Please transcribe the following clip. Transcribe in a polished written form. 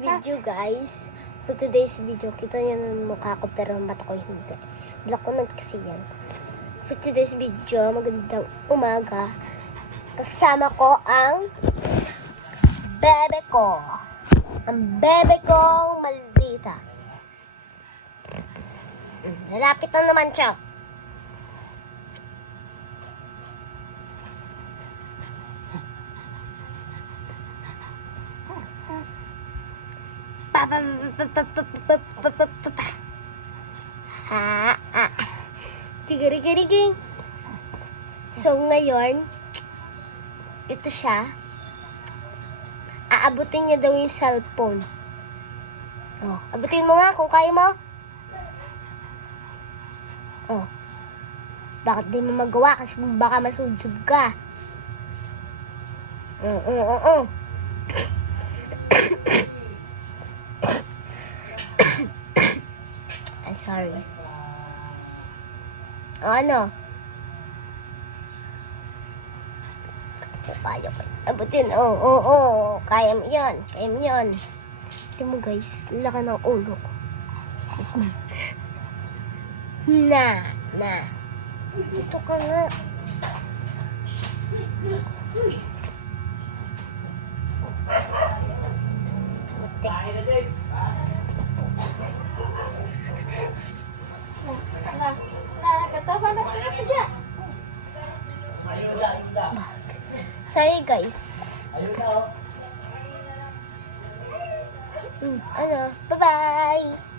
video guys. For today's video, kita niyo ng mukha ko pero mata ko hindi. Black comment kasi yan. For today's video, magandang umaga. Kasama ko ang bebe ko. Ang bebe kong maldita. Lalapit na naman siya. Tigiri-girigi. So ngayon, ito siya. Aabutin niya daw yung cellphone. Oh, abutin mo nga kung kaya mo. Oh. Bakit di mo magawa? Kasi baka masudsud ka. Ay, sorry. O, ano? Kaya ko. Abutin. Kaya mo yun. Kaya mo yun. Tingnan mo guys. Laka ng ulo ko. Yes, man. Na. Ito ka nga. Sorry guys. Ano? Bye-bye.